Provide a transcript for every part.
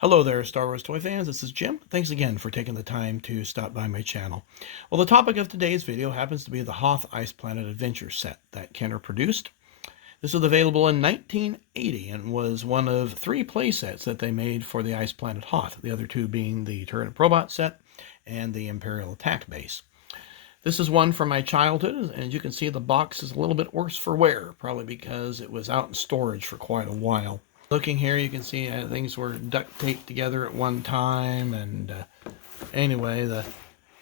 Hello there, Star Wars toy fans. This is Jim. Thanks again for taking the time to stop by my channel. Well, the topic of today's video happens to be the Hoth Ice Planet Adventure set that Kenner produced. This was available in 1980 and was one of 3 play sets that they made for the Ice Planet Hoth, the other 2 being the Turret and Probot set and the Imperial Attack Base. This is one from my childhood, and you can see the box is a little bit worse for wear, probably because it was out in storage for quite a while. Looking here, you can see things were duct taped together at one time, and anyway, the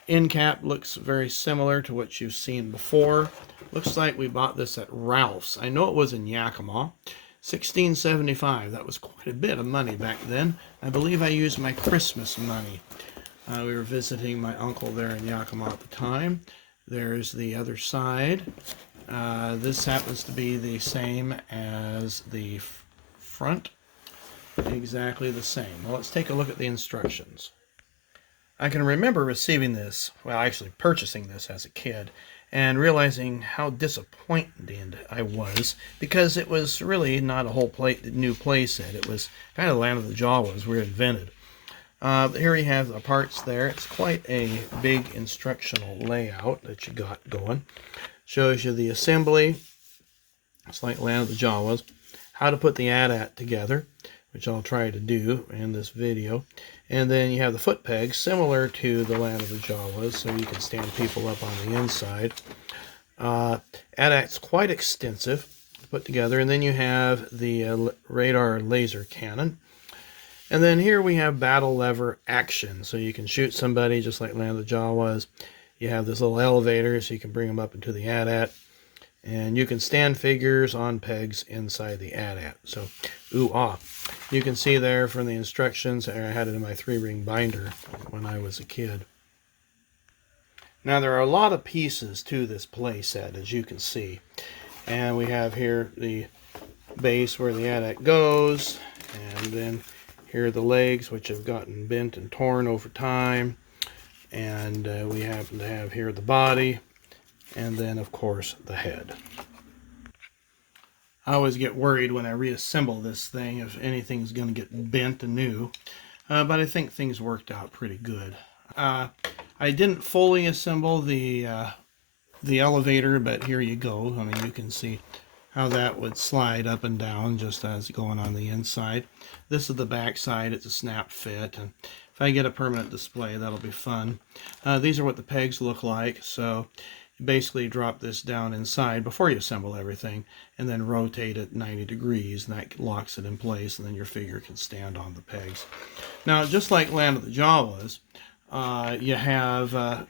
end cap looks very similar to what you've seen before. Looks like we bought this at Ralph's. I know it was in Yakima. $16.75. That was quite a bit of money back then. I believe I used my Christmas money. We were visiting my uncle there in Yakima at the time. There's the other side. This happens to be the same as the front, exactly the same. Well, let's take a look at the instructions. I can remember receiving this, well, actually purchasing this as a kid, and realizing how disappointed I was because it was really not a whole new play set. It was kind of Land of the Jawas reinvented. Here we have the parts there. It's quite a big instructional layout that you got going. Shows you the assembly. It's like Land of the Jawas. How to put the AT-AT together, which I'll try to do in this video. And then you have the foot pegs, similar to the Land of the Jawas, so you can stand people up on the inside. AT-AT's quite extensive to put together. And then you have the radar laser cannon. And then here we have battle lever action, so you can shoot somebody just like Land of the Jawas. You have this little elevator, so you can bring them up into the AT-AT. And you can stand figures on pegs inside the AT-AT. So, you can see there from the instructions, I had it in my 3-ring binder when I was a kid. Now, there are a lot of pieces to this play set, as you can see. And we have here the base where the AT-AT goes. And then here are the legs, which have gotten bent and torn over time. And we happen to have here the body. And then, of course, the head. I always get worried when I reassemble this thing if anything's going to get bent anew. But I think things worked out pretty good. I didn't fully assemble the elevator, but here you go. I mean, you can see how that would slide up and down just as going on the inside. This is the back side. It's a snap fit. And if I get a permanent display, that'll be fun. These are what the pegs look like. So you basically drop this down inside before you assemble everything and then rotate it 90 degrees, and that locks it in place, and then your figure can stand on the pegs. Now, just like Land of the Jawas, you have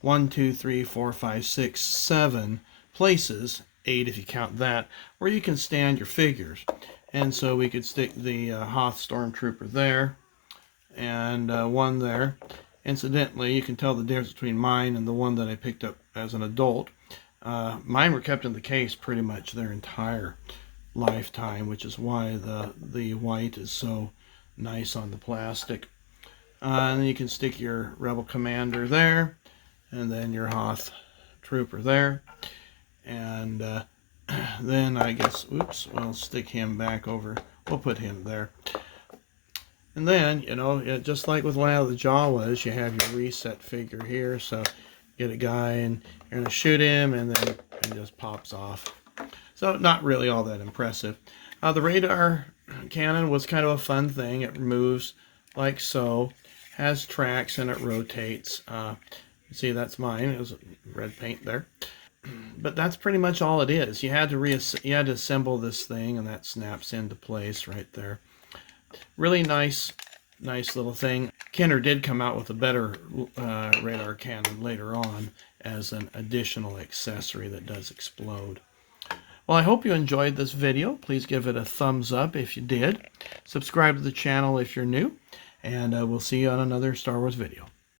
1, 2, 3, 4, 5, 6, 7 places, 8 if you count that, where you can stand your figures. And so we could stick the Hoth Stormtrooper there and one there. Incidentally, you can tell the difference between mine and the one that I picked up as an adult. Mine were kept in the case pretty much their entire lifetime, which is why the white is so nice on the plastic. And then you can stick your Rebel Commander there, and then your Hoth Trooper there. And then I guess, we'll stick him back over. We'll put him there. And then, you know, just like with Land of the Jawas, you have your reset figure here. So get a guy and you're going to shoot him, and then he just pops off. So not really all that impressive. The radar cannon was kind of a fun thing. It moves like so, has tracks, and it rotates. See, that's mine. It was red paint there. But that's pretty much all it is. You had to assemble this thing, and that snaps into place right there. Really nice little thing. Kenner did come out with a better radar cannon later on as an additional accessory that does explode. Well, I hope you enjoyed this video. Please give it a thumbs up if you did. Subscribe to the channel if you're new, and we'll see you on another Star Wars video.